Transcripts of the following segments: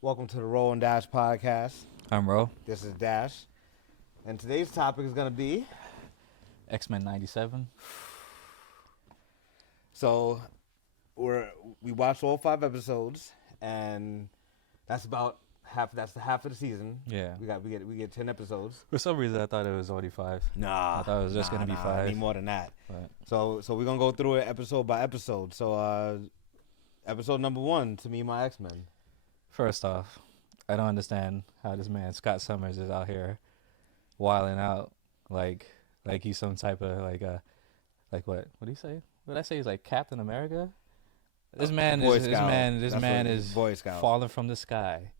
Welcome to the Ro&Dash podcast. I'm Ro. This is Dash. And today's topic is going to be... Xmen 97. So, we watched all 5 episodes, and that's about half of the season. Yeah. We get 10 episodes. For some reason, I thought it was only 5. Nah. I thought it was just going to be 5. I need more than that. But So we're going to go through it episode by episode. So, episode number 1, To Me, My Xmen. first off, I don't understand how this man, Scott Summers, is out here wilding out like he's some type of like what do you say? What did I say? He's like Captain America? This man is Boy Scout. falling from the sky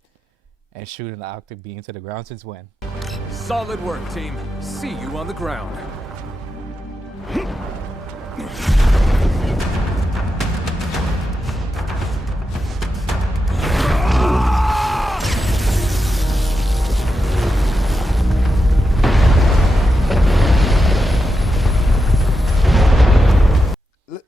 and shooting the octave beam to the ground since when? Solid work, team. See you on the ground.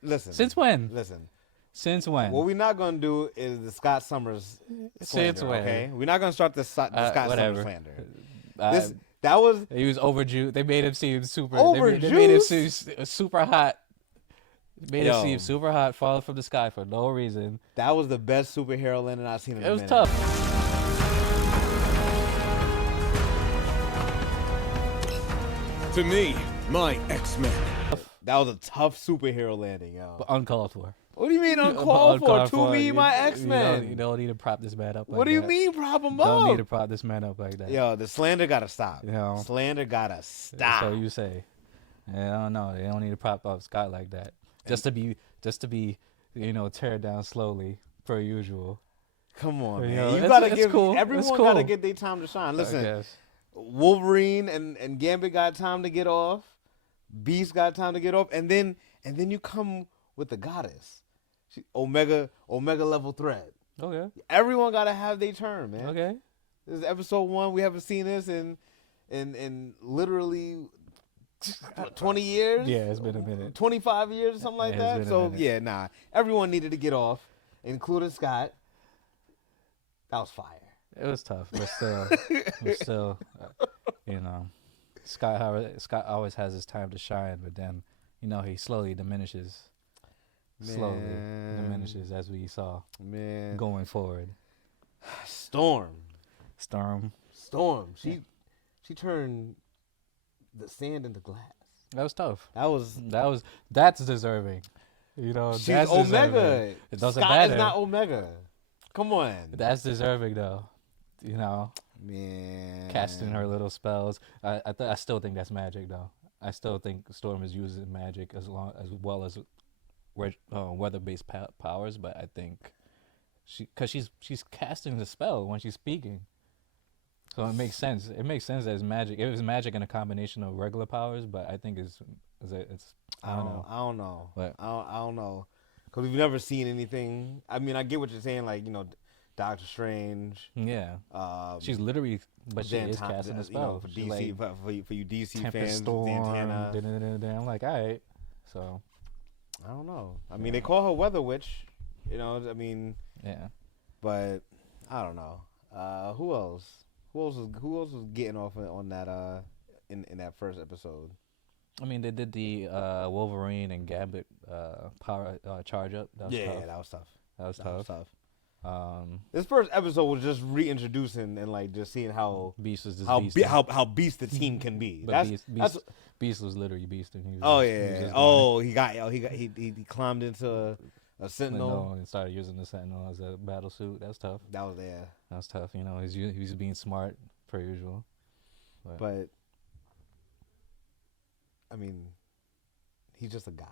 Listen. Since when? Listen. Since when? What we're not going to do is the Scott Summers slander, Since when? okay? We're not going to start the Scott whatever. Summers slander. That was... He was overjuiced. They made him seem super... Overjuiced? They made him seem super hot. Made Yo. him seem super hot, falling from the sky for no reason. That was the best superhero landing I've seen in a minute. It was tough. To me, my X-Men. That was a tough superhero landing, yo. But uncalled for. What do you mean uncalled for? To me, my X-Men. You don't need to prop this man up like What do you that. mean prop him Don't need up? to prop this man up like that. Yo, the slander gotta stop. You know? Slander gotta stop. So you say. Yeah, I don't know. They don't need to prop up Scott like that. Just to be, tear down slowly, per usual. Come on, You man. know, You it's- gotta it's give cool. everyone It's cool. gotta get their time to shine. I Listen, guess. Wolverine and Gambit got time to get off. Beast got time to get off, and then you come with the goddess, Omega level threat. Okay. Everyone gotta have their turn, man. Okay. This is episode 1. We haven't seen this in literally 20 years. Yeah, it's been a minute. 25 years or something like It's that. been a So minute. yeah, nah. Everyone needed to get off, including Scott. That was fire. It was tough, but still, Scott always has his time to shine, but then, he slowly diminishes. Slowly diminishes, as we saw Man. going forward. Storm. Yeah. She turned the sand into glass. That was tough. That's deserving. She's That's Omega. deserving. It doesn't Scott matter. is not Omega. Come on. That's deserving, though. Man. Casting her little spells. I still think that's magic, though. I still think Storm is using magic as well as weather-based powers, but I think she's casting the spell when she's speaking, so it makes sense. It makes sense as magic. It was magic in a combination of regular powers, but I think it's I don't know. But I don't know, because we've never seen anything. I mean, I get what you're saying, like Doctor Strange. Yeah, she's literally, but she is casting a spell for She's DC, like, for you DC Tempest fans. Storm. Santana. I'm like, all right, so I don't know. I mean, they call her Weather Witch. I mean, yeah. but I don't know. Who else? Who else was getting off on that in that first episode? I mean, they did the Wolverine and Gambit power charge up. That was tough. That was tough. This first episode was just reintroducing and like just seeing how Beast was just how beast the team can be. But Beast was literally beasting. He climbed into a Sentinel and started using the Sentinel as a battle suit. That's tough. That was tough. He's being smart per usual. But I mean, he's just a guy.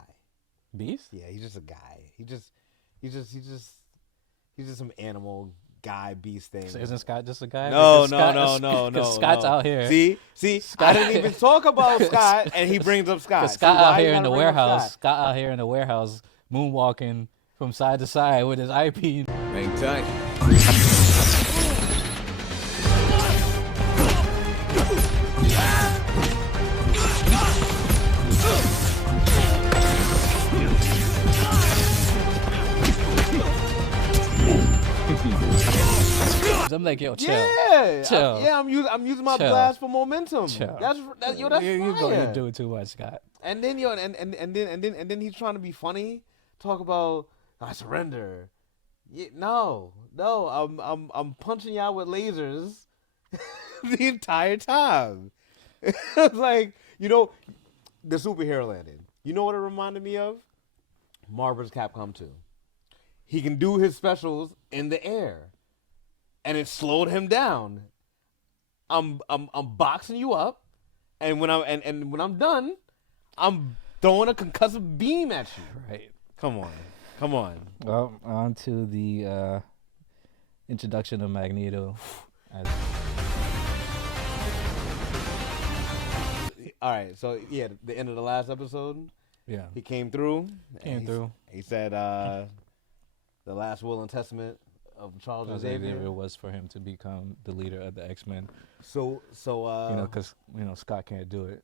Beast? Yeah, he's just a guy. He's just some animal guy beast thing. So isn't Scott just a guy? No. Scott's out here. See, Scott, I didn't even talk about Scott, and he brings up Scott. Scott out here in the warehouse. Scott out here in the warehouse, moonwalking from side to side with his IP. Hang tight. I'm like, yo, chill. Yeah, Chill. I'm using my Chill. blast for momentum. Chill. That's fire. You're doing too much, Scott. And then and then he's trying to be funny, talk about I surrender. Yeah, no, I'm punching y'all with lasers the entire time. It's like, the superhero landing. You know what it reminded me of? Marvel's Capcom 2. He can do his specials in the air, and it slowed him down. I'm boxing you up, and when I'm done, I'm throwing a concussive beam at you. Right. Come on. Well, on to the introduction of Magneto. All right, so yeah, the end of the last episode, Yeah. he came through. He said the last will and testament of Charles Xavier was for him to become the leader of the X-Men. So Because Scott can't do it.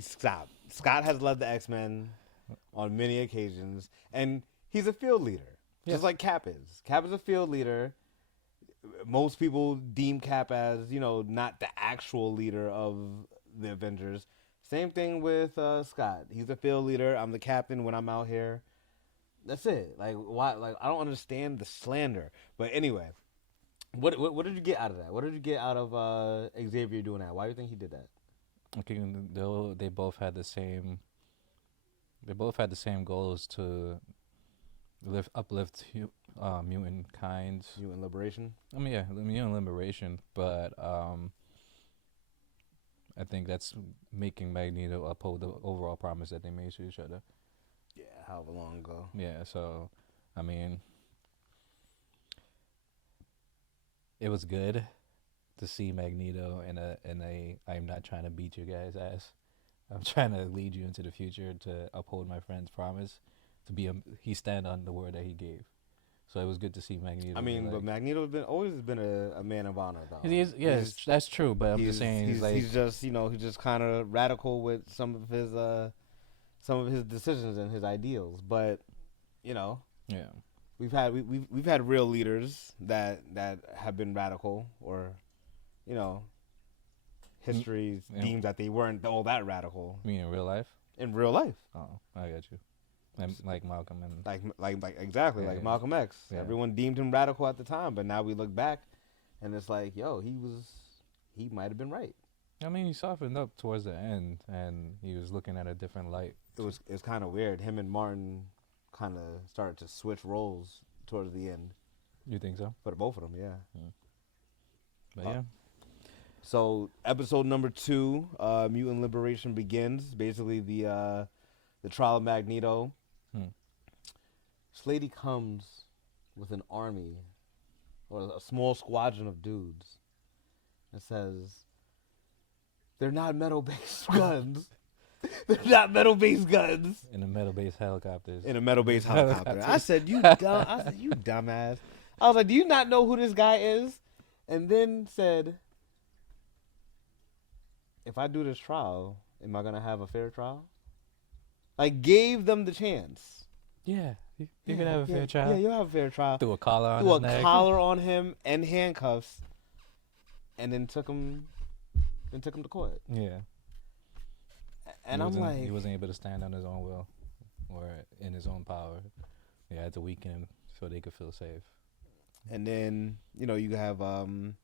Scott has led the X-Men on many occasions, and he's a field leader, just like Cap is. Cap is a field leader. Most people deem Cap as, not the actual leader of the Avengers. Same thing with Scott. He's a field leader. I'm the captain when I'm out here. That's it. Like, why? Like, I don't understand the slander. But anyway, what did you get out of that? What did you get out of Xavier doing that? Why do you think he did that? Okay, they both had the same. They both had the same goals to uplift mutant kind. Mutant liberation. I mean, yeah, mutant liberation, but I think that's making Magneto uphold the overall promise that they made to each other. Yeah, however long ago. Yeah, so I mean, it was good to see Magneto in a I'm not trying to beat your guys' ass. I'm trying to lead you into the future to uphold my friend's promise. He stand on the word that he gave. So it was good to see Magneto. I mean, but Magneto's always been a man of honor, though. He is, yes, that's true. But I'm just saying, he's just kind of radical with some of his decisions and his ideals. But yeah, we've had real leaders that have been radical, or history deems that they weren't all that radical. You mean in real life? In real life. Oh, I got you. Like Malcolm and like exactly, like Malcolm X. Yeah. Everyone deemed him radical at the time, but now we look back, and it's like, yo, he might have been right. I mean, he softened up towards the end, and he was looking at a different light. It's kind of weird. Him and Martin kind of started to switch roles towards the end. You think so? For both of them, yeah. But yeah. So episode number 2, Mutant Liberation begins. Basically, the trial of Magneto. Slady comes with an army, or a small squadron of dudes, and says, they're not metal-based guns. They're not metal-based guns. In a metal-based helicopters. In a metal-based helicopter. I said, you dumbass. I was like, do you not know who this guy is? And then said, if I do this trial, am I going to have a fair trial? Like, gave them the chance. Yeah, you can have a fair trial. Yeah, you'll have a fair trial. Threw a collar on Threw his a neck. collar on him and handcuffs, and then took him to court. Yeah. And I'm like, he wasn't able to stand on his own will or in his own power. They had to weaken him so they could feel safe. and then you have FOH,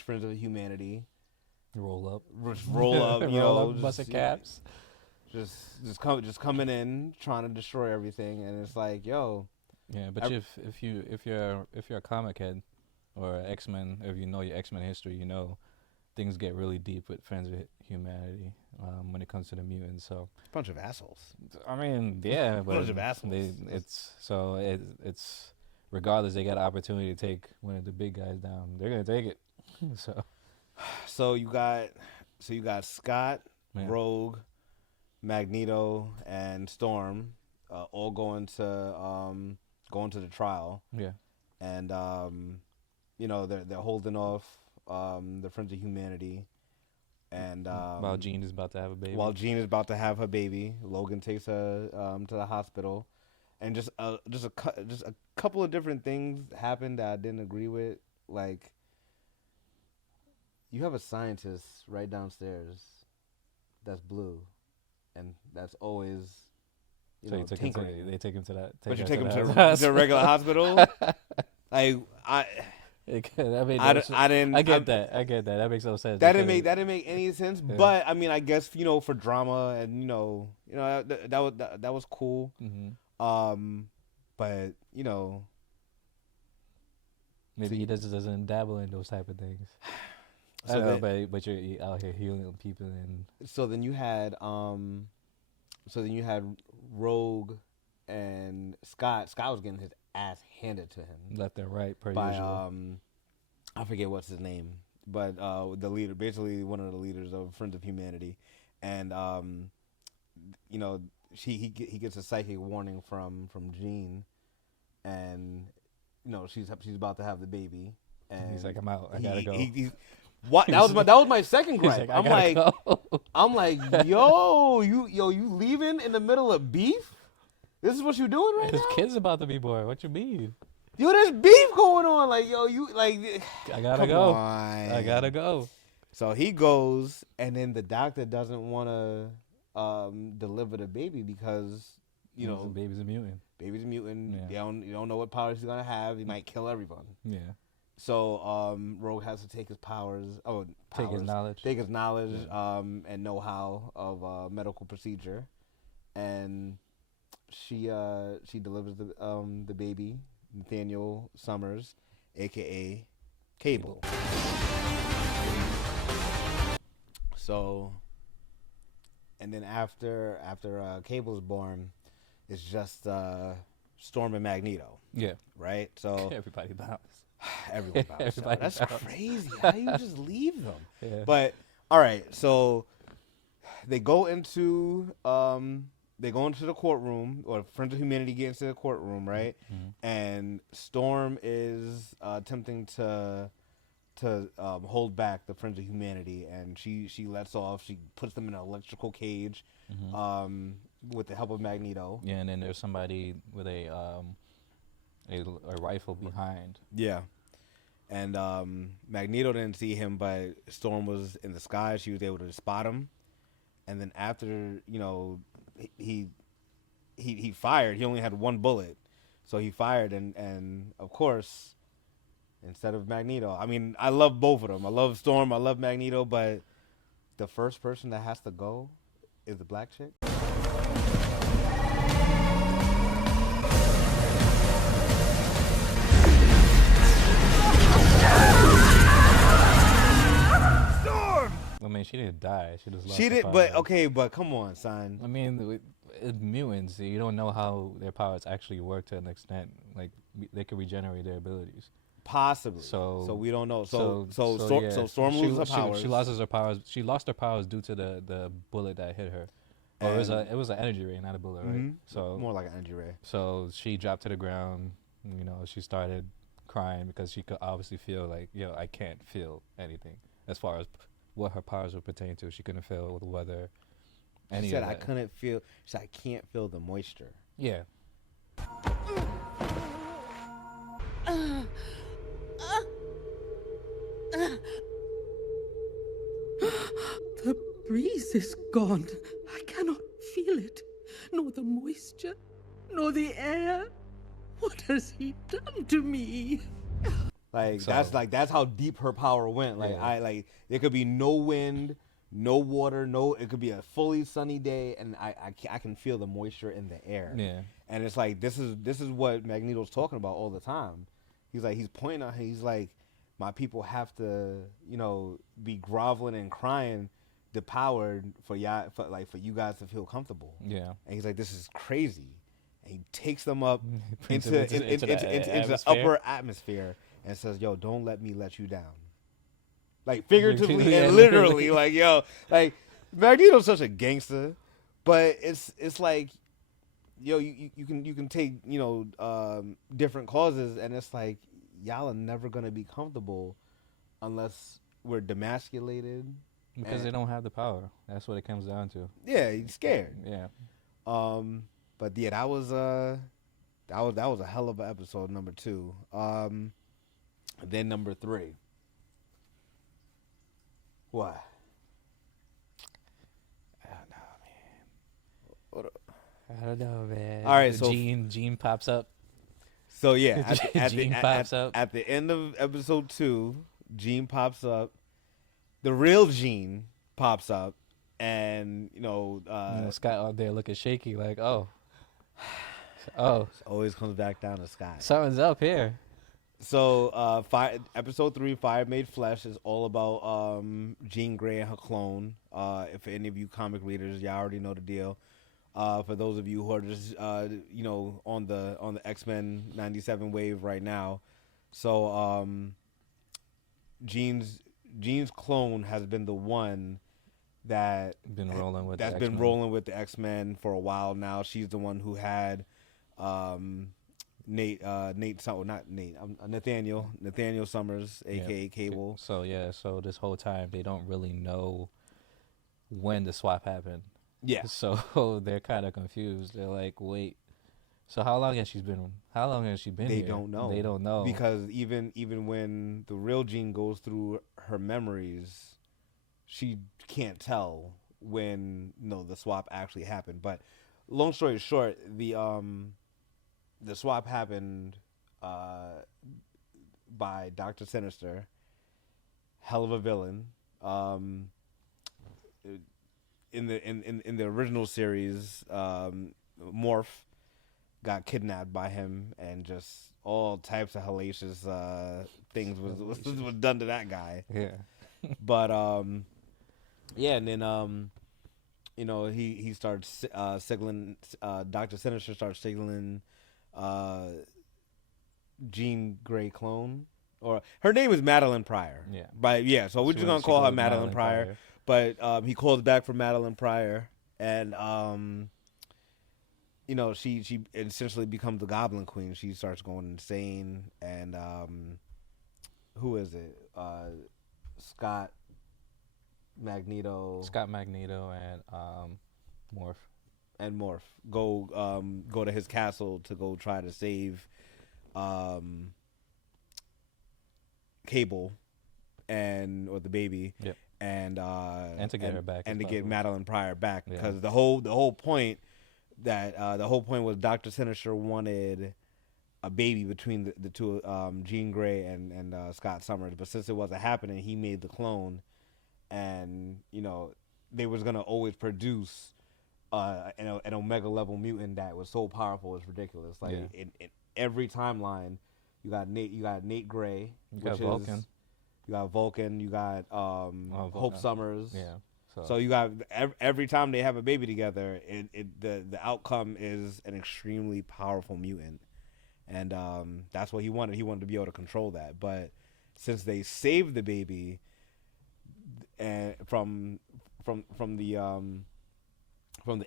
Friends of Humanity. Roll up, roll up, busted caps. Just coming in trying to destroy everything, and it's like, yo. Yeah, but if you're a comic head or X-Men, if you know your X-Men history, things get really deep with Friends of Humanity when it comes to the mutants. So Bunch of assholes. I mean, yeah, but Bunch of assholes. It's regardless, they got an opportunity to take one of the big guys down. They're gonna take it. So you got Scott, Yeah. Rogue, Magneto, and Storm, all going to the trial. Yeah. And they're holding off the Friends of Humanity, and While Jean is about to have a baby. While Jean is about to have her baby, Logan takes her to the hospital, and just a couple of different things happened that I didn't agree with. Like, you have a scientist right downstairs that's blue, and that's always, So you took him to, tinkering. they take him to that. But you her take him to that the regular hospital. Like I didn't. I get that. I get that. That makes no sense. That didn't make any sense. Yeah. But I mean, I guess for drama and that was cool. Mm-hmm. But maybe he doesn't dabble in those type of things. So but you're out here healing people and. So then you had Rogue and Scott. Scott was getting his ass handed to him Left and right per by usual. I forget what's his name, but the leader, basically one of the leaders of Friends of Humanity, and he gets a psychic warning from Jean, and she's about to have the baby, and He's like, I'm out. I gotta go. What? That was my second He's gripe. like, I'm like, yo, you leaving in the middle of beef? This is what you doing right His now? kid's about to be born. What you mean? Yo, there's beef going on. Like, yo, you like. I gotta come go. on. I gotta go. So he goes, and then the doctor doesn't want to deliver the baby because The baby's a mutant. baby's a mutant. Yeah. You don't know what powers he's gonna have. He might kill everyone. Yeah. So Rogue has to take his Take his knowledge. And know-how of medical procedure, and she delivers the baby, Nathaniel Summers, aka Cable. So, and then after Cable's born, it's just Storm and Magneto. Yeah. Right. So Everybody bounce. everyone bounced. Everybody That's bounced. crazy. How do you just leave them? Yeah. But all right, so they go into the courtroom, or Friends of Humanity get into the courtroom, right? Mm-hmm. And Storm is attempting to hold back the Friends of Humanity, and she lets off. She puts them in an electrical cage, with the help of Magneto. Yeah, and then there's somebody with a rifle behind. Yeah. And Magneto didn't see him, but Storm was in the sky. She was able to spot him. And then after, he fired. He only had one bullet. So he fired, and of course, instead of Magneto, I mean, I love both of them. I love Storm, I love Magneto, but the first person that has to go is the black chick. I mean, she didn't die. She just lost She her did, powers. but come on, son. I mean, mutants, you don't know how their powers actually work to an extent. Like, they can regenerate their abilities. Possibly. So we don't know. So Storm loses her powers. She loses her powers. She lost her powers due to the bullet that hit her. Or it was an energy ray, not a bullet, right? So more like an energy ray. So she dropped to the ground. She started crying because she could obviously feel like, I can't feel anything as far as what her powers would pertain to. She couldn't feel the weather. She said, I couldn't feel. She said, I can't feel the moisture. Yeah. The breeze is gone. I cannot feel it. Nor the moisture, nor the air. What has he done to me? That's how deep her power went. There could be no wind, no water, it could be a fully sunny day, and I can feel the moisture in the air. Yeah. And it's like this is what Magneto's talking about all the time. He's pointing out, he's like, my people have to, be groveling and crying the power for you guys to feel comfortable. Yeah. And he's like, this is crazy. And he takes them up into the upper atmosphere and says, yo, don't let me let you down. Like, figuratively Yeah, and literally. Like, yo, like, Magneto's such a gangster, but it's like, yo, you can take, different causes, and it's like, y'all are never gonna be comfortable unless we're demasculated. Because they don't have the power. That's what it comes down to. Yeah, he's scared. Yeah. But yeah, that was that was a hell of an episode, number 2. Then number 3. What? I don't know, man. I don't know, man. All right, so Gene pops up. So yeah, Gene pops up. At the end of episode 2, Gene pops up. The real Gene pops up, and Scott out there looking shaky, like, oh, it always comes back down to Scott. something's up here. So episode 3, Fire Made Flesh, is all about Jean Grey and her clone. If any of you comic readers, y'all already know the deal. For those of you who are just on the Xmen 97 wave right now, so Jean's clone has been the one that's been rolling with the X-Men for a while now. She's the one who had Nathaniel Summers, aka Cable. So this whole time they don't really know when the swap happened. Yeah. So they're kind of confused. They're like, wait. So how long has she been They here? don't know. They don't know. Because even when the real Jean goes through her memories, she can't tell when the swap actually happened. But long story short, the swap happened by Dr. Sinister, hell of a villain. In the original series, Morph got kidnapped by him, and just all types of hellacious things was done to that guy. Yeah. But yeah, and then he starts signaling. Dr. Sinister starts signaling Jean Grey clone, or her name is Madeline Pryor. Yeah. So we're just gonna call her Madeline Pryor. But he calls back for Madeline Pryor, and she essentially becomes the Goblin Queen. She starts going insane, and who is it? Scott Magneto, and Morph go to his castle to go try to save Cable or the baby. Yep. And to get her back, and to get Madeline Pryor back, Yeah. because the whole point was Dr. Sinister wanted a baby between the two, Jean Grey and Scott Summers, but since it wasn't happening, he made the clone, and they was gonna always produce an Omega level mutant that was so powerful it's ridiculous. Like in every timeline, you got Nate Grey, which is you got Vulcan, you got Hope Summers. Yeah. So you got every time they have a baby together, the outcome is an extremely powerful mutant, and that's what he wanted. He wanted to be able to control that. But since they saved the baby, and from the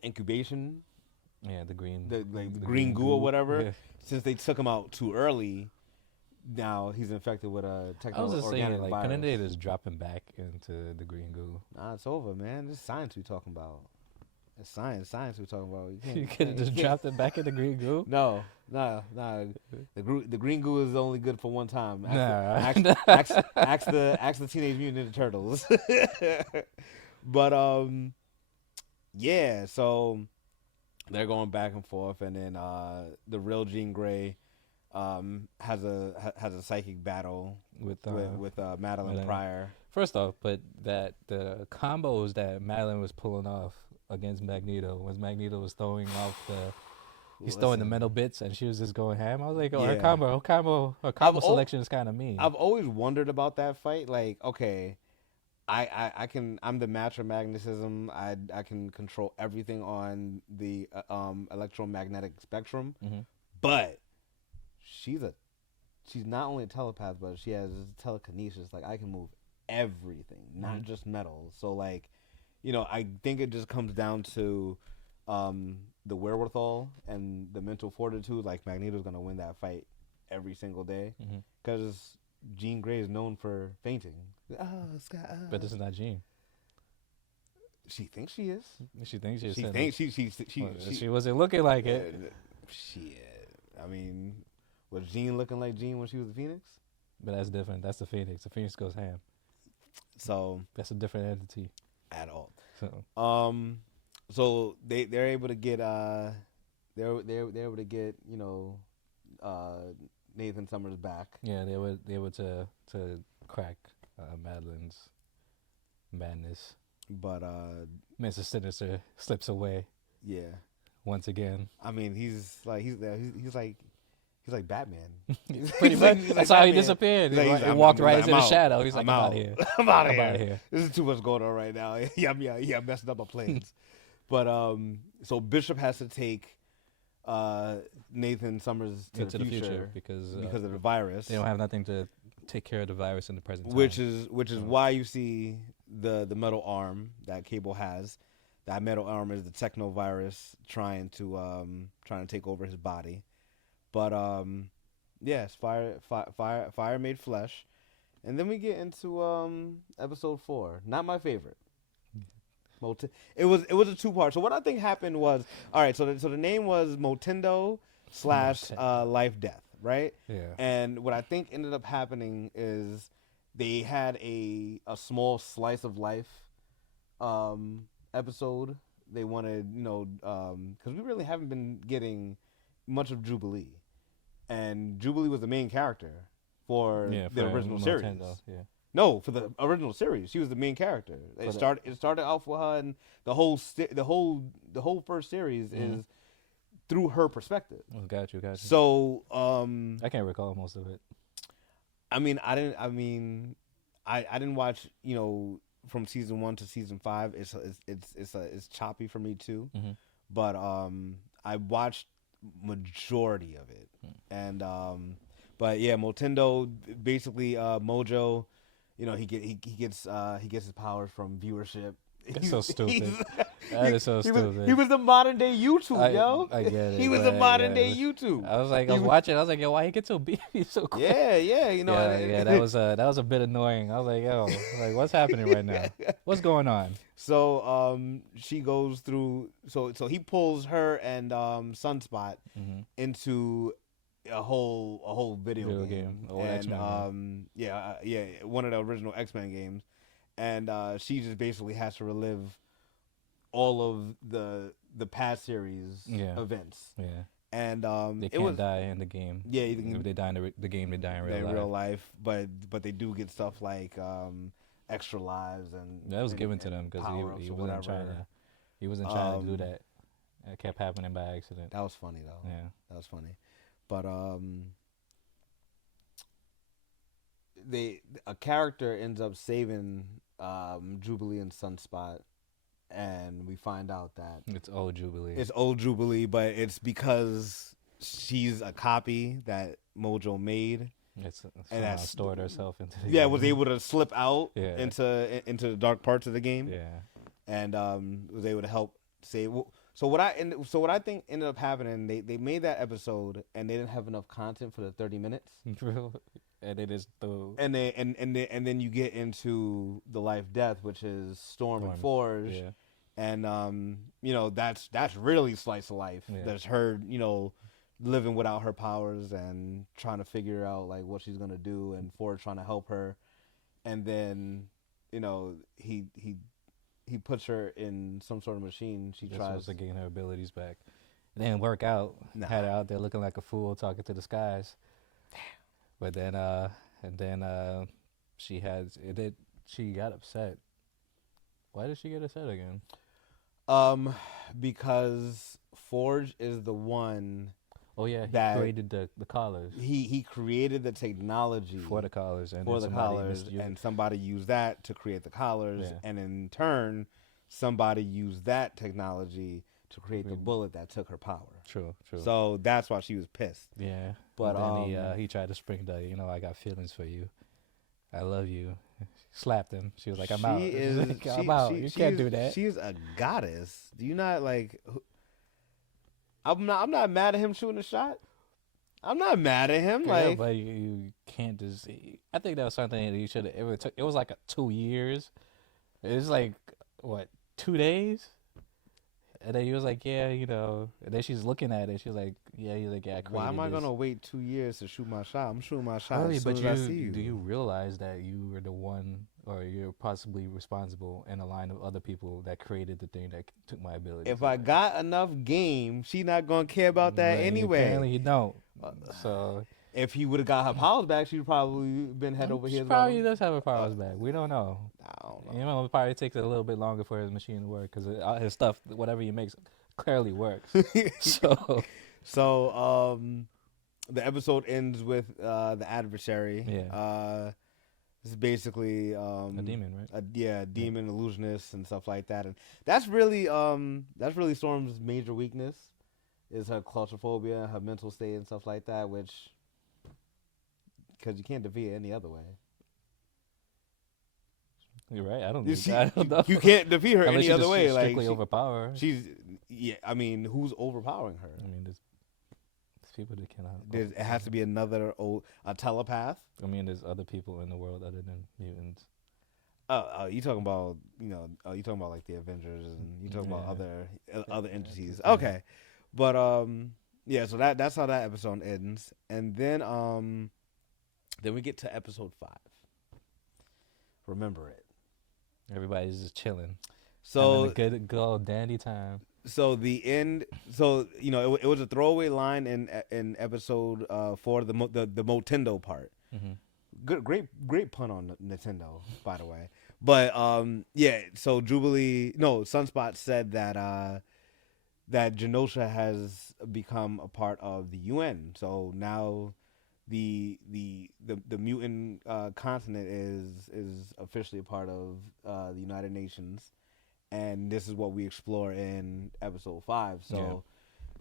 incubation, the green goo or whatever, since they took him out too early. Now he's infected with a techno-organic virus. I was just saying, couldn't they just drop him back into the green goo? Nah, it's over, man. This is science we talking about. It's science we talking about. You could have just dropped him back in the green goo? No. The green goo is only good for one time. Ask the Teenage Mutant Ninja Turtles. But yeah. So they're going back and forth, and then the real Jean Grey has a psychic battle with Madeline Pryor. First off, but that the combos that Madeline was pulling off against Magneto, was Magneto was throwing off throwing the metal bits, and she was just going ham. I was like, her combo selection is kind of mean. I've always wondered about that fight. Like, okay, I'm the master magnetism. I can control everything on the electromagnetic spectrum, but she's not only a telepath, but she has telekinesis. Like, I can move everything, not just metal. So, like, I think it just comes down to the wherewithal and the mental fortitude. Like, Magneto's gonna win that fight every single day, because Jean Grey is known for fainting. Scott. But this is not Jean. She thinks she is. She thinks she is. She wasn't looking like it. Shit. I mean, was Jean looking like Jean when she was the Phoenix? But that's different. That's the Phoenix. The Phoenix goes ham. So That's a different entity. at all. So So they're able to get they're able to get Nathan Summers back. yeah, they were able to crack Madeline's madness. But Mr. Sinister slips away yeah, once again. I mean he's like Batman. Pretty much. He's like That's how he Batman. disappeared. He's like, He I'm- walked I'm- right I'm into the out. shadow. He's like, I'm I'm out out of here. I'm out of I'm here. outta here. This is too much going on right now. I'm messing up my plans. But so Bishop has to take Nathan Summers to Into the future because of the virus. they don't have nothing to take care of the virus in the present time. Which is why you see the metal arm that Cable has. That metal arm is the techno virus trying to take over his body. But yes, fire made flesh. And then we get into episode 4. Not my favorite. It was a 2-part. So what I think happened was, all right, so the name was Motindo / Life Death, right? Yeah. And what I think ended up happening is they had a small slice of life episode. They wanted, because we really haven't been getting much of Jubilee. And Jubilee was the main character for the original series. Yeah. No, for the original series, she was the main character. It started off with her, and the whole first series is through her perspective. Oh, got you. So, I can't recall most of it. I didn't watch, from season 1 to season 5. It's choppy for me too. Mm-hmm. But I watched majority of it, and but yeah, Motindo basically Mojo. He gets his powers from viewership. That's so stupid. That is so stupid. He was the modern day YouTube, yo. I get it. He was the modern day YouTube. I was watching. I was like, yo, why he get so beefy so quick? Yeah. That was a bit annoying. I was like, yo, what's happening right now? What's going on? So she goes through. So he pulls her and Sunspot into a whole video game. And X-Men one of the original X-Men games, and she just basically has to relive all of the past series events. Yeah. And they can't die in the game. Yeah, if they die in the game, they die in real life. But they do get stuff like extra lives and that was given to them because he wasn't trying to do that. It kept happening by accident. That was funny though. Yeah, that was funny. But a character ends up saving Jubilee and Sunspot, and we find out that it's old Jubilee. It's old Jubilee, but it's because she's a copy that Mojo made. And that stored herself into the game. game. Was able to slip out into the dark parts of the game. Yeah, and was able to help save. So what I think ended up happening, they made that episode and they didn't have enough content for the 30 minutes. And it is the and then you get into the Life Death, which is Storm and Forge, and that's really slice of life. Yeah. That's her, living without her powers and trying to figure out like what she's gonna do, and Forge trying to help her, and then he puts her in some sort of machine. She tries to gain her abilities back. It didn't work out. Had her out there looking like a fool talking to the skies. Damn. But then she got upset. Why did she get upset again? Because Forge is the one. Oh yeah, he created the collars. He created the technology for the collars, and somebody used that to create the collars, and in turn, somebody used that technology to create the bullet that took her power. True. So that's why she was pissed. Yeah, but then he tried to spring the, I got feelings for you, I love you. Slapped him. She was like, I'm out. I'm out. You can't do that. She's a goddess. Do you not like? I'm not mad at him shooting a shot. I'm not mad at him. Yeah, but you can't just. I think that was something that you should have ever took. It was like 2 years. It was like what, 2 days? And then he was like, yeah, and then she's looking at it. She's like, yeah, he's like, yeah, I created Why am I this. gonna wait 2 years to shoot my shot? I'm shooting my shot Really, as soon but as I see you. do you realize that you were the one, or you're possibly responsible in a line of other people that created the thing that took my ability? If I got enough game, she not gonna care about that anyway. Apparently, you don't. So if he would have got her powers back, she'd probably been head over she heels. probably does have her powers back. We don't know. I don't know. It probably takes a little bit longer for his machine to work because his stuff, whatever he makes, clearly works. So the episode ends with the adversary. Yeah. It's basically A demon, right? Demon illusionist and stuff like that, and that's really Storm's major weakness is her claustrophobia, her mental state, and stuff like that. Which, because you can't defeat it any other way. You're right. I don't know. You can't defeat her any other way. She's Like strictly overpower. I mean, who's overpowering her? I mean, there's people that cannot. It has to be a telepath. I mean, there's other people in the world other than mutants. You talking about you talking about like the Avengers and you talking about other entities. Yeah. Okay, but so that's how that episode ends, and then we get to episode 5. Remember it. Everybody's just chilling. So having a good old dandy time. So the end. So it was a throwaway line in episode 4, the Motendo part. Mm-hmm. Good, great pun on Nintendo, by the way. But so Sunspot said that Genosha has become a part of the UN. So now the mutant continent is officially a part of the United Nations, and this is what we explore in episode 5. So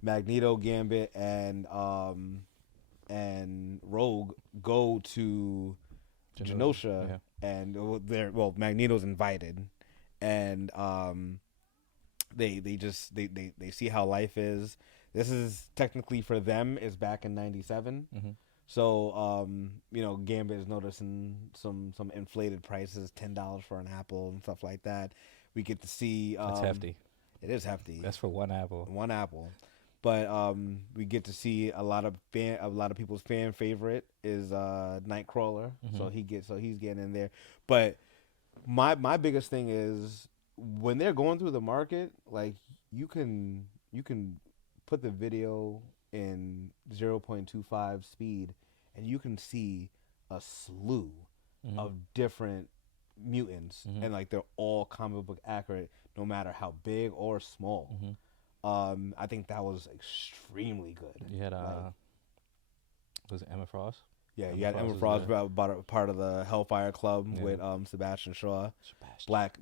Magneto, Gambit, and Rogue go to Genosha, and Magneto's invited, and they see how life is. This is technically for them is back in '97. Mm-hmm. So Gambit is noticing some inflated prices, $10 for an apple and stuff like that. We get to see that's hefty. It is hefty. That's for one apple. One apple. But we get to see a lot of people's fan favorite is Nightcrawler. Mm-hmm. So he's getting in there. But my biggest thing is when they're going through the market, like you can put the video in 0.25 speed and you can see a slew of different mutants, and like they're all comic book accurate no matter how big or small. I think that was extremely good. You had was it Emma Frost? Yeah, you had Emma Frost about part of the Hellfire Club with Sebastian Shaw, Black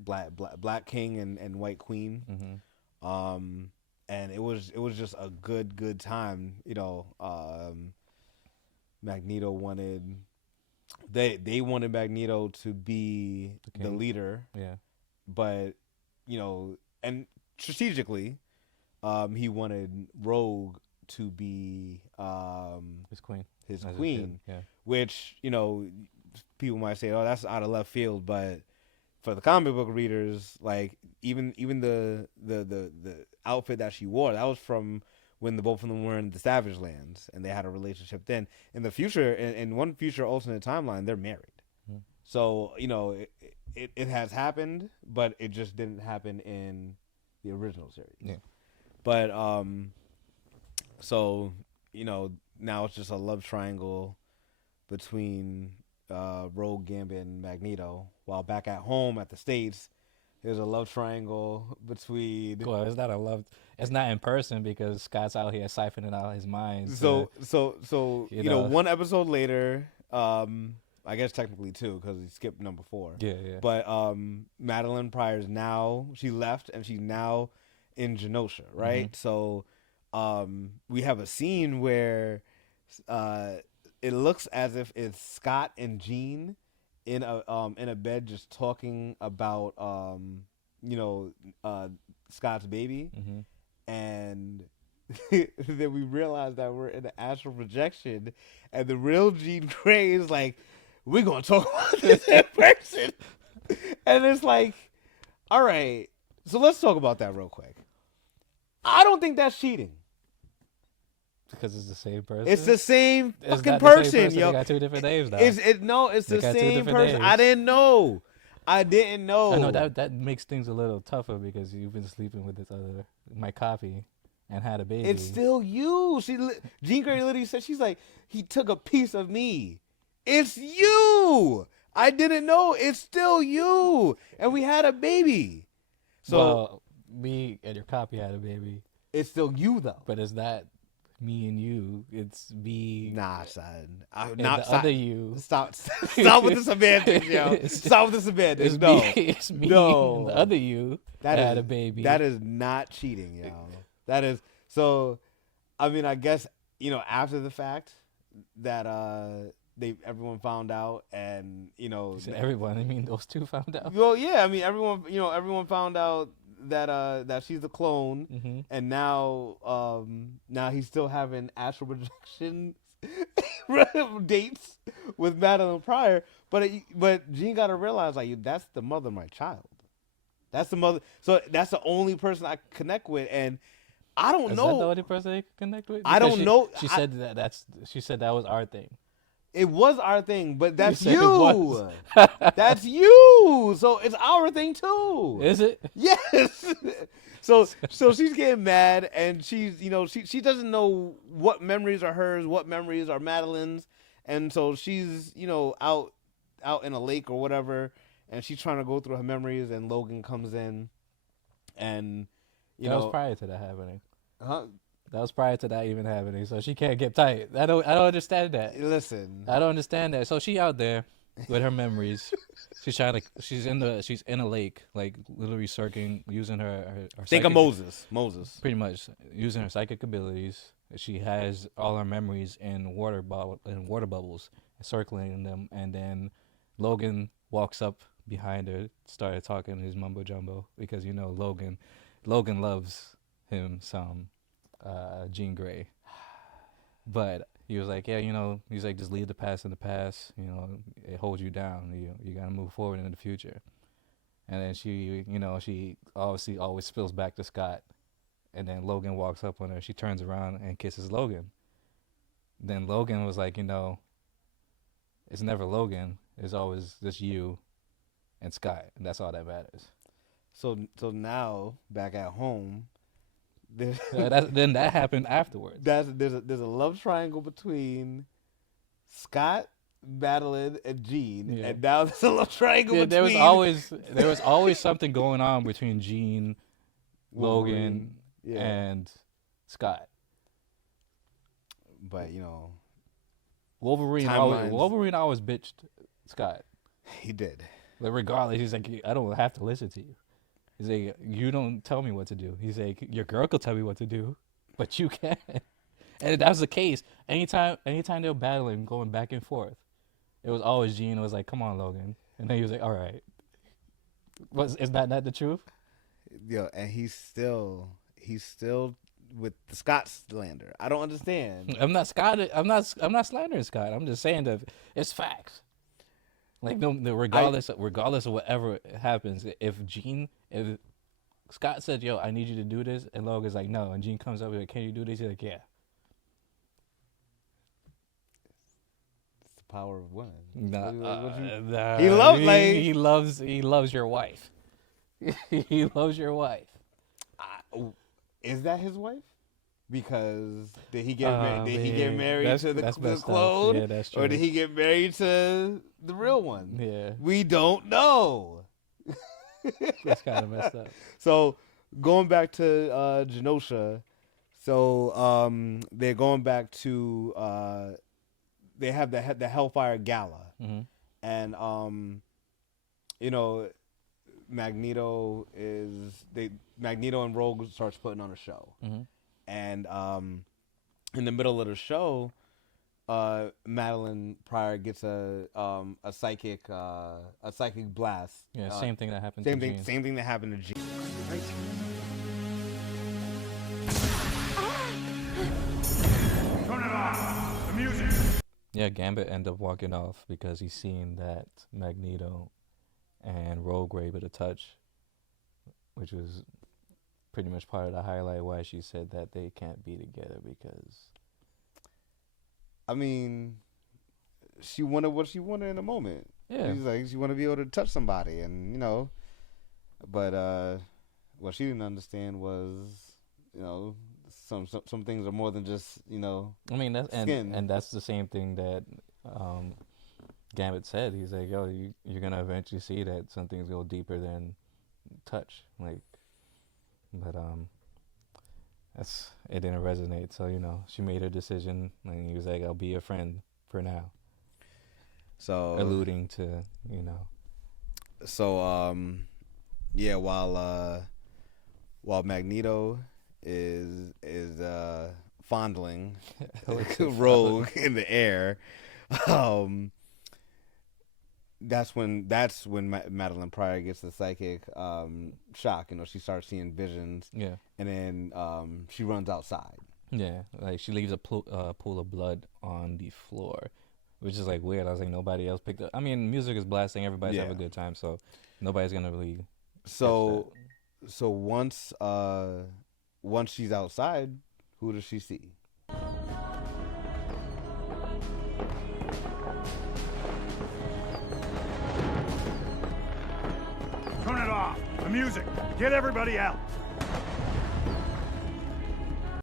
King and White Queen. And it was just a good time. Magneto wanted they wanted Magneto to be the leader. Yeah. But and strategically, he wanted Rogue to be his queen. His queen. Yeah. Which, people might say, "Oh, that's out of left field," but for the comic book readers, like even the outfit that she wore, that was from when the both of them were in the Savage Lands and they had a relationship then. In the future, in one future alternate timeline, they're married. So, it has happened, but it just didn't happen in the original series. Yeah. But so, now it's just a love triangle between Rogue, Gambit, and Magneto. While back at home at the States, there's a love triangle between. Well, it's not a love. It's not in person because Scott's out here siphoning out his mind. So one episode later, I guess technically 2 because he skipped number 4. Yeah. But Madeline Pryor's she left and she's now in Genosha, right? So we have a scene where it looks as if it's Scott and Jean in a bed just talking about Scott's baby, and then we realize that we're in an astral projection, and the real Jean Grey is like, "We're gonna talk about this in person," and it's like, all right, so let's talk about that real quick. I don't think that's cheating. Because it's the same person. It's the same It's fucking not the same person, yo. They got two different names now. It's the They got two same different person. names. I didn't know. I know I know that makes things a little tougher because you've been sleeping with this other my copy and had a baby. It's still you. Jean Grey literally said, she's like, he took a piece of me. It's you. I didn't know. It's still you. And we had a baby. So well, me and your copy had a baby. it's still you though. But it's not me and you. It's me. Nah, son. Other you. Stop with the semantics, yo. Stop with the semantics. It's No. me. It's me. No. And the other you That had is- a baby. That is not cheating, yo. That is so. I mean, I guess after the fact that everyone found out, and You said everyone. I mean, those two found out. well, yeah. I mean, everyone found out that she's a clone, Mm-hmm. and now he's still having astral projection dates with Madeline Pryor. But Jean got to realize, like, that's the mother of my child. That's the mother. So that's the only person I connect with, and I don't Is know. that the only person you can connect with? I don't know. She said she said that was our thing. It was our thing, but that's said it you. was. That's you. So it's our thing too. Is it? Yes. So she's getting mad, and she's she doesn't know what memories are hers, what memories are Madeline's, and so she's out in a lake or whatever, and she's trying to go through her memories, and Logan comes in, and That was prior to that happening. huh? That was prior to that even happening. So she can't get tight. I don't understand that. Listen, I don't understand that. So she out there with her memories. She's in a lake, like literally using her think of psychic- Moses. Pretty much using her psychic abilities. She has all her memories in water bubbles, circling them, and then Logan walks up behind her, started talking his mumbo jumbo because Logan loves him some Jean Grey, but he was like, yeah, he's like, just leave the past in the past. It holds you down. You gotta move forward in the future. And then she obviously always spills back to Scott. And then Logan walks up on her. She turns around and kisses Logan. Then Logan was like, it's never Logan. It's always just you and Scott, and that's all that matters. So now back at home, there's Then that happened afterwards. there's a love triangle between Scott, Madeline, and Jean, Yeah. and now there's a love triangle Yeah, between there was always something going on between Jean, Logan, Wolverine. Yeah. and Scott. But Wolverine Timelines. always bitched Scott. he did. Like regardless, he's like, I don't have to listen to you. He's like, you don't tell me what to do. He's like, your girl could tell me what to do, but you can't. And that was the case. Anytime they were battling, going back and forth, it was always Jean. It was like, come on, Logan. And then he was like, all right. Is that not the truth? And he's still with the Scott slander. I don't understand. I'm not slandering Scott. I'm just saying that it's facts. Like regardless of whatever happens, if Scott said, "Yo, I need you to do this," and Logan's like, "No," and Jean comes up and like, "Can you do this?" He's like, "Yeah." It's the power of women. Nah, He loves he loves your wife. He loves your wife. Is that his wife? Because did he get married That's to the messed up. clone? Yeah, that's true. Or did he get married to the real one? Yeah, We don't know. that's kind of messed up. So going back to Genosha, so they're going back to they have the Hellfire Gala, Mm-hmm. and Magneto and Rogue starts putting on a show. Mm-hmm. And in the middle of the show, Madeline Pryor gets a psychic blast. Yeah, same thing that happened. Same to thing. Jean. Same thing that happened to Jean. Yeah, Gambit ended up walking off because he's seen that Magneto and Rogue were able to touch, which was pretty much part of the highlight why she said that they can't be together because. I mean, she wanted what she wanted in the moment. Yeah. She's like, she wanted to be able to touch somebody, and you know, but what she didn't understand was, you know, some things are more than just, you know. I mean, that's skin. and that's the same thing that Gambit said. He's like, yo, you're gonna eventually see that some things go deeper than touch, like, but it didn't resonate. So you know, she made her decision, and he was like, I'll be your friend for now. So alluding to, you know. So yeah, while Magneto is fondling Rogue in the air, that's when Madeline Pryor gets the psychic shock. You know, she starts seeing visions. Yeah. And then she runs outside. Yeah, like she leaves a pool of blood on the floor, which is like weird. I was like, nobody else picked up. I mean, music is blasting, everybody's having a good time, so nobody's gonna really. So once she's outside, who does she see? Turn it off. The music. Get everybody out.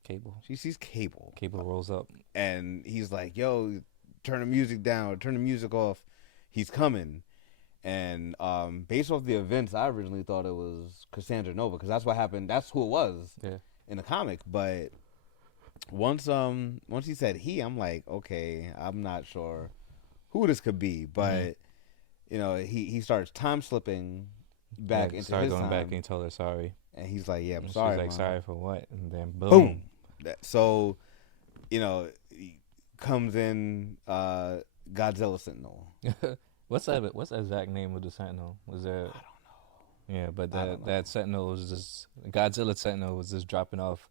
Cable. She sees Cable. Cable rolls up. And he's like, yo, turn the music down, turn the music off. He's coming. And based off the events, I originally thought it was Cassandra Nova, because that's what happened. That's who it was in the comic. But once he said I'm like, okay, I'm not sure who this could be. But, you know, he starts time slipping back into his going time. back and told her sorry. And he's like, yeah, I'm and sorry, she's like, Mom. sorry for what? And then Boom. So, you know, comes in Godzilla Sentinel. What's that exact name of the Sentinel? Was there? I don't know. Yeah, but that Sentinel was just Godzilla Sentinel was just dropping off.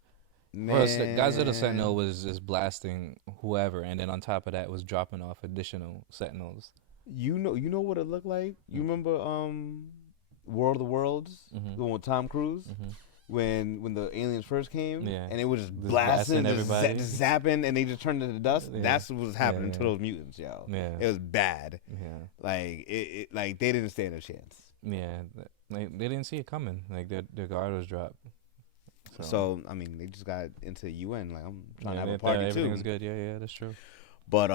First, Godzilla Sentinel was just blasting whoever, and then on top of that was dropping off additional Sentinels. You know what it looked like? You remember World of the Worlds, the one with Tom Cruise, when the aliens first came, and it was just blasting everybody, just zapping, and they just turned into dust. That's what was happening to those mutants, yo. Yeah, it was bad. Yeah, like it like they didn't stand a chance. Yeah, they didn't see it coming. Like their guard was dropped. So I mean, they just got into UN. Like, I'm trying to have a party too. Everything was good. Yeah, that's true. But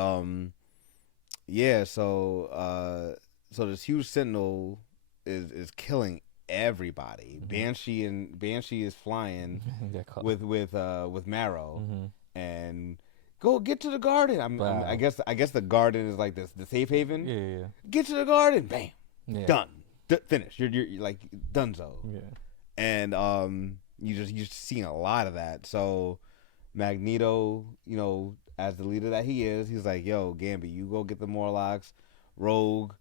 yeah. So this huge Sentinel is killing everybody. Banshee is flying with Marrow, and go get to the garden. I guess the garden is like the safe haven. Yeah. Get to the garden. Bam. Yeah. Done. Finished. You're like donezo. Yeah. And you're just seeing a lot of that. So Magneto, you know, as the leader that he is, he's like, yo, Gambit, you go get the Morlocks. Rogue,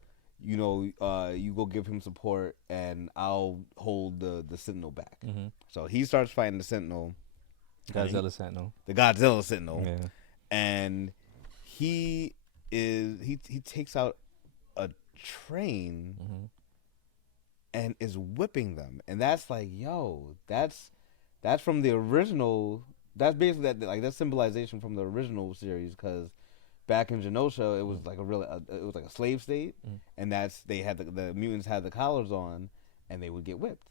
you know, you go give him support, and I'll hold the Sentinel back. So he starts fighting the Sentinel. The Godzilla Sentinel. Yeah. And he takes out a train and is whipping them. And that's like, yo, that's from the original. That's basically that symbolization from the original series, because back in Genosha, it was like it was like a slave state, and they had the mutants had the collars on, and they would get whipped.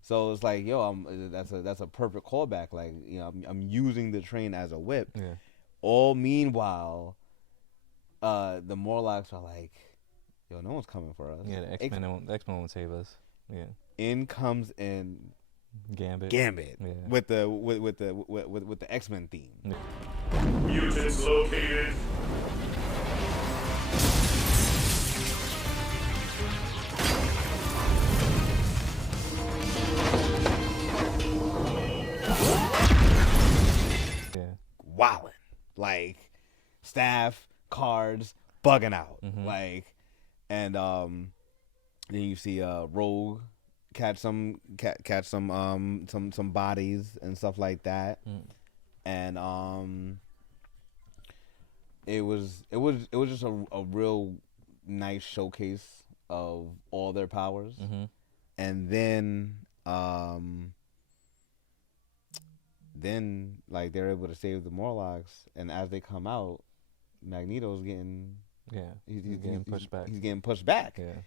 So it's like, yo, that's a perfect callback. Like, you know, I'm using the train as a whip. Yeah. All meanwhile, the Morlocks are like, yo, no one's coming for us. Yeah, the X-Men won't save us. Yeah. In comes Gambit. Yeah. with the Xmen theme. Yeah. Mutants located. Wildin', like staff, cards, bugging out, like, and then you see Rogue catch some bodies and stuff like that, and it was just a real nice showcase of all their powers, and then then like they're able to save the Morlocks, and as they come out, Magneto's getting he's getting pushed back. He's getting pushed back, Yeah.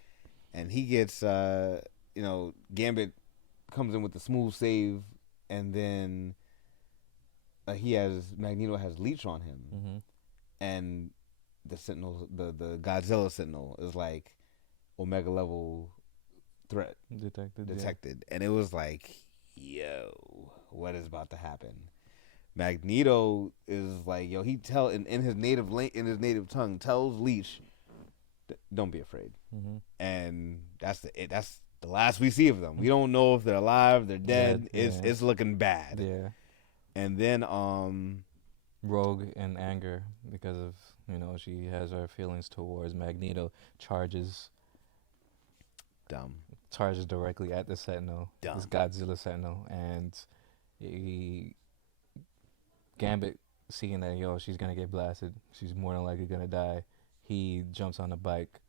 and he gets Gambit comes in with the smooth save, and then Magneto has leech on him, Mm-hmm. and the Sentinel, the Godzilla Sentinel, is like Omega level threat detected, and it was like, yo, what is about to happen? Magneto is like, yo, he in his native tongue tells Leech, don't be afraid, and that's the last we see of them. We don't know if they're alive, they're dead. It's looking bad. Yeah. And then Rogue in anger because of she has her feelings towards Magneto charges directly at the Sentinel, this Godzilla Sentinel, and Gambit, seeing that she's gonna get blasted, she's more than likely gonna die, he jumps on the bike,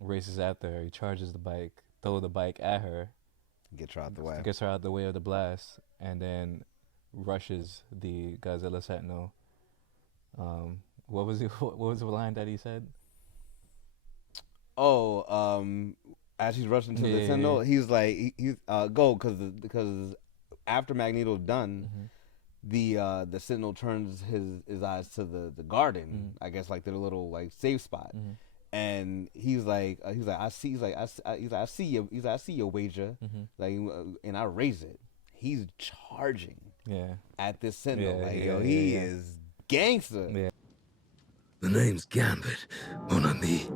races after her, he charges the bike, throw the bike at her, gets her out the way of the blast, and then rushes the Godzilla Sentinel. What was the line that he said? As he's rushing to the Sentinel, he's like, he's go, because after Magneto's done, the Sentinel turns his eyes to the garden, I guess, like their little like safe spot, and he's like I see your wager, like, and I raise it. He's charging at this Sentinel, he is gangster. Yeah. The name's Gambit, mon ami.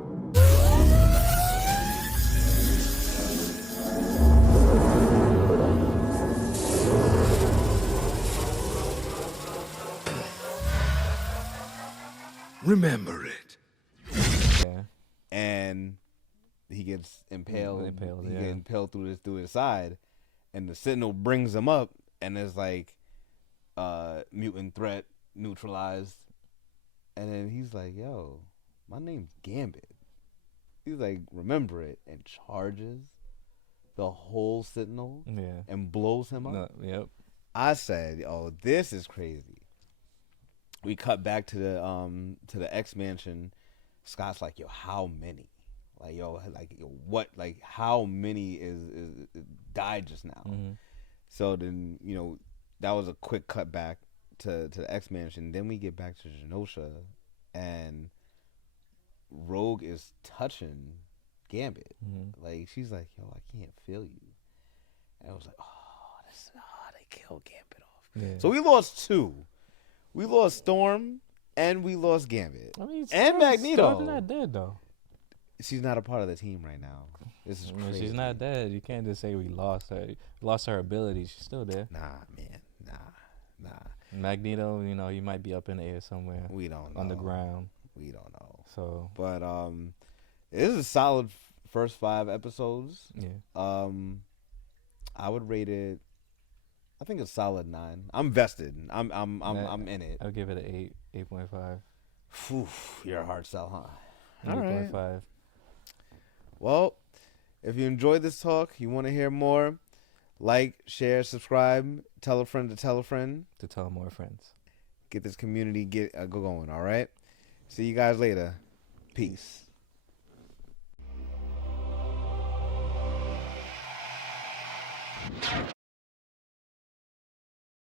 Remember it. Yeah. And he gets impaled. He gets impaled through his side, and the Sentinel brings him up, and it's like, mutant threat neutralized. And then he's like, yo, my name's Gambit. He's like, remember it, and charges the whole Sentinel and blows him up. Yep. I said, oh, this is crazy. We cut back to the X mansion. Scott's like, yo, how many? Like, what? Like, how many is died just now? So then, that was a quick cut back to the X mansion. Then we get back to Genosha, and Rogue is touching Gambit. Like, she's like, yo, I can't feel you. And I was like, they killed Gambit off. Yeah. So we lost two. We lost Storm, and we lost Gambit. I mean, and Magneto. Storm's not dead, though. She's not a part of the team right now. This is crazy. She's not dead. You can't just say we lost her. Lost her ability. She's still there. Nah, man. Nah. Magneto, he might be up in the air somewhere. We don't know. On the ground. We don't know. So, but it is a solid first 5 episodes. Yeah. I would rate it, I think, a solid 9. I'm vested. I'm in it. I'll give it an 8.5. Phew, you're a hard sell, huh? 8.5. Right. Well, if you enjoyed this talk, you want to hear more, like, share, subscribe, tell a friend to tell a friend. To tell more friends. Get this community go going, all right? See you guys later. Peace.